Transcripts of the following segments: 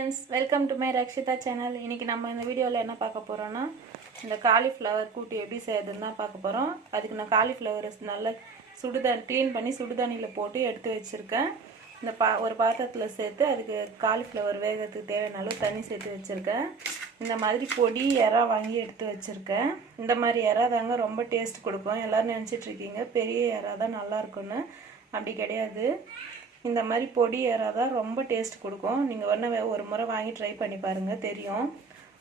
Friends welcome to my Rakshitha channel இன்றைக்கி நம்ம இந்த வீடியோவில் என்ன பார்க்க போகிறோன்னா இந்த காலிஃப்ளவர் கூட்டு எப்படி செய்யறதுன்னு தான் பார்க்க போகிறோம் அதுக்கு நான் காலிஃப்ளவர் நல்லா சுடுதண்ணி க்ளீன் பண்ணி சுடுதண்ணியில் போட்டு எடுத்து வச்சுருக்கேன். இந்த பா ஒரு பாத்திரத்தில் சேர்த்து அதுக்கு காலிஃப்ளவர் வேகிறதுக்கு தேவையான அளவு தண்ணி சேர்த்து வச்சுருக்கேன். இந்த மாதிரி பொடி இறா வாங்கி எடுத்து வச்சுருக்கேன். இந்த மாதிரி இறா தாங்க ரொம்ப டேஸ்ட் கொடுக்கும். எல்லோரும் நினச்சிட்ருக்கீங்க பெரிய இறா தான் நல்லா இருக்கும்னு. அப்படி கிடையாது. இந்த மாதிரி பொடி இறா தான் ரொம்ப டேஸ்ட் கொடுக்கும். நீங்கள் ஒன்று ஒரு முறை வாங்கி ட்ரை பண்ணி பாருங்கள் தெரியும்.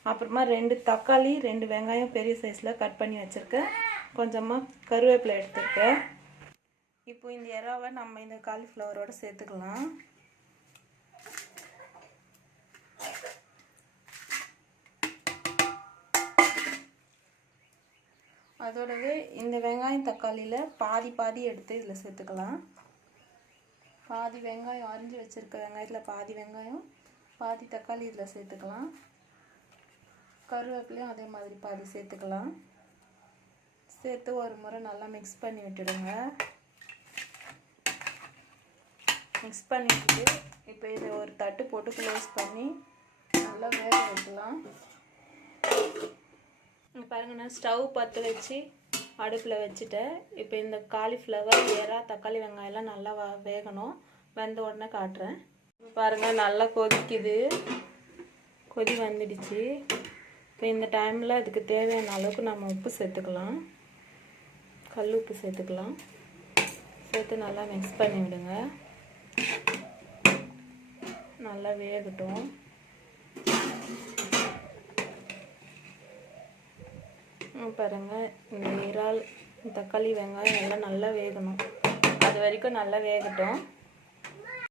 அப்புறமா ரெண்டு தக்காளி ரெண்டு வெங்காயம் பெரிய சைஸில் கட் பண்ணி வச்சுருக்கேன். கொஞ்சமாக கருவேப்பிலை எடுத்துருக்கேன். இப்போ இந்த இறாவை நம்ம இந்த காலிஃப்ளவரோடு சேர்த்துக்கலாம். அதோடவே இந்த வெங்காயம் தக்காளியில் பாதி பாதி எடுத்து இதில் சேர்த்துக்கலாம். பாதி வெங்காயம் அரிஞ்சு வச்சுருக்க வெங்காயத்தில் பாதி வெங்காயம் பாதி தக்காளி இதில் சேர்த்துக்கலாம். கருவேப்பிலையும் அதே மாதிரி பாதி சேர்த்துக்கலாம். சேர்த்து ஒரு முறை நல்லா மிக்ஸ் பண்ணி விட்டுடுங்க. மிக்ஸ் பண்ணிவிட்டு இப்போ இதை ஒரு தட்டு போட்டு க்ளோஸ் பண்ணி நல்லா வேக வைக்கலாம். பாருங்கள் நான் ஸ்டவ் பற்ற வச்சு அடுப்பில் வச்சுட்டேன். இப்போ இந்த காலிஃப்ளவர் ஏரா தக்காளி வெங்காயம்லாம் நல்லா வேகணும். வெந்த உடனே காட்டுறேன். பாருங்கள் நல்லா கொதிக்குது. கொதி வந்துடுச்சு. இப்போ இந்த டைமில் அதுக்கு தேவையான அளவுக்கு நம்ம உப்பு சேர்த்துக்கலாம். கல் உப்பு சேர்த்துக்கலாம். சேர்த்து நல்லா மிக்ஸ் பண்ணி விடுங்க நல்லா வேகட்டும். பாருங்கள் இந்த இறால் தக்காளி வெங்காயம் எல்லாம் நல்லா வேகணும். அது வரைக்கும் நல்லா வேகட்டும்.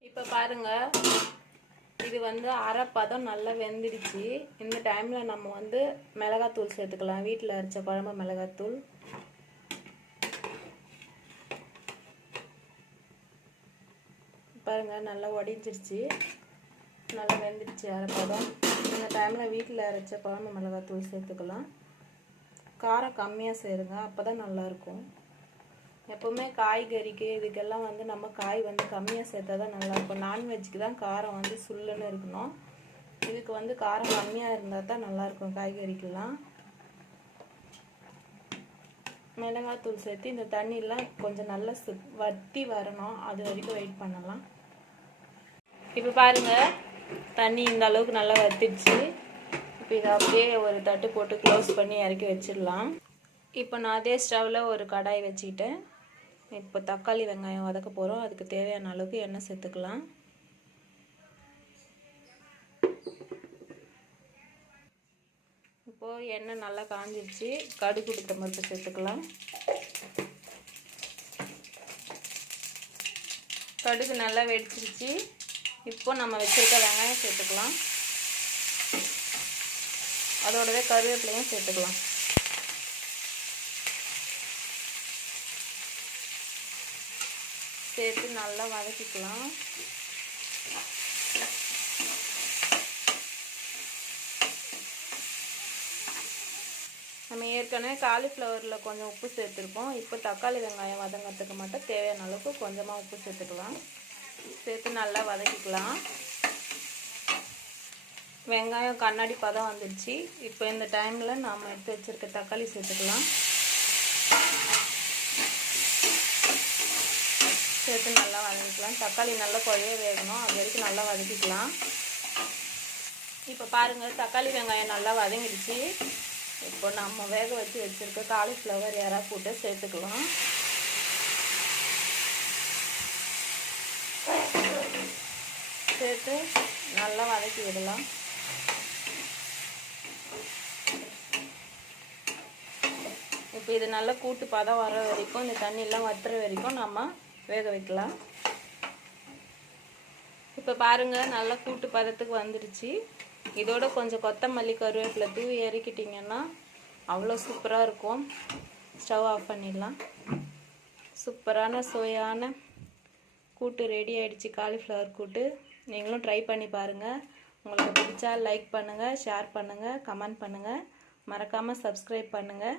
இப்போ பாருங்கள் இது வந்து அரை பதம் நல்லா வெந்துடுச்சு. இந்த டைமில் நம்ம வந்து மிளகாத்தூள் சேர்த்துக்கலாம். வீட்டில் அரைச்ச குழம்பு மிளகாத்தூள். பாருங்கள் நல்லா உடஞ்சிருச்சு நல்லா வெந்துடுச்சு அரை பதம் இந்த டைமில் வீட்டில் அரைச்ச குழம்பு மிளகாத்தூள் சேர்த்துக்கலாம். காரம் கம்மியாக சேருங்க அப்போ தான் நல்லாயிருக்கும். எப்போவுமே காய்கறிக்கு இதுக்கெல்லாம் வந்து நம்ம காய் வந்து கம்மியாக சேர்த்தா தான் நல்லாயிருக்கும். நான்வெஜ்ஜுக்கு தான் காரம் வந்து சுல்லுன்னு இருக்கணும். இதுக்கு வந்து காரம் கம்மியாக இருந்தால் தான் நல்லாயிருக்கும் காய்கறிக்கெல்லாம். மிளகாத்தூள் சேர்த்து இந்த தண்ணியெலாம் கொஞ்சம் நல்லா சு வட்டி வரணும். அது வரைக்கும் வெயிட் பண்ணலாம். இப்போ பாருங்கள் தண்ணி இந்த அளவுக்கு நல்லா வத்திடுச்சு. இப்போ இதை அப்படியே ஒரு தட்டு போட்டு க்ளோஸ் பண்ணி இறக்கி வச்சிடலாம். இப்போ நான் அதே ஸ்டவ்வில் ஒரு கடாய் வச்சுக்கிட்டேன். இப்போ தக்காளி வெங்காயம் வதக்க போகிறோம் அதுக்கு தேவையான அளவுக்கு எண்ணெய் சேர்த்துக்கலாம். இப்போது எண்ணெய் நல்லா காஞ்சிருச்சு. கடுகு கொடுத்த மருந்து சேர்த்துக்கலாம். கடுகு நல்லா வெடிச்சிருச்சு. இப்போ நம்ம வச்சுருக்க வெங்காயம் சேர்த்துக்கலாம். அதோடவே கருவேப்பிலையும் சேர்த்துக்கலாம். சேர்த்து நல்லா வதக்கிக்கலாம். நம்ம ஏற்கனவே காலிஃப்ளவரில் கொஞ்சம் உப்பு சேர்த்துருக்கோம். இப்போ தக்காளி வெங்காயம் வதங்கிறதுக்கு மட்டும் தேவையான அளவுக்கு கொஞ்சமாக உப்பு சேர்த்துக்கலாம். சேர்த்து நல்லா வதக்கிக்கலாம். வெங்காயம் கண்ணாடி பதம் வந்துடுச்சு இப்போ இந்த டைமில் நாம் எடுத்து வச்சுருக்க தக்காளி சேர்த்துக்கலாம். சேர்த்து நல்லா வதக்கிக்கலாம். தக்காளி நல்லா குழைய வேகணும். அது வரைக்கும் நல்லா வதக்கிக்கலாம். இப்போ பாருங்கள் தக்காளி வெங்காயம் நல்லா வதங்கிடுச்சு. இப்போ நம்ம வேக வச்சு வச்சுருக்க காலிஃப்ளவர் யாராக போட்டு சேர்த்துக்கலாம். சேர்த்து நல்லா வதக்கி விடலாம். இப்போ இது நல்லா கூட்டு பதம் வர வரைக்கும் இந்த தண்ணியெல்லாம் வத்துற வரைக்கும் நம்ம வேக வைக்கலாம். இப்போ பாருங்கள் நல்லா கூட்டு பதத்துக்கு வந்துடுச்சு இதோட கொஞ்சம் கொத்தமல்லி கருவேப்பிலை தூவி இறக்கிட்டிங்கன்னா அவ்வளோ சூப்பராக இருக்கும். ஸ்டவ் ஆஃப் பண்ணிடலாம். சூப்பரான சுவையான கூட்டு ரெடி ஆகிடுச்சு காலிஃப்ளவர் கூட்டு. நீங்களும் ட்ரை பண்ணி பாருங்கள் உங்களுக்கு பிடிச்சா லைக் பண்ணுங்கள் ஷேர் பண்ணுங்கள் கமெண்ட் பண்ணுங்கள் மறக்காமல் சப்ஸ்கிரைப் பண்ணுங்கள்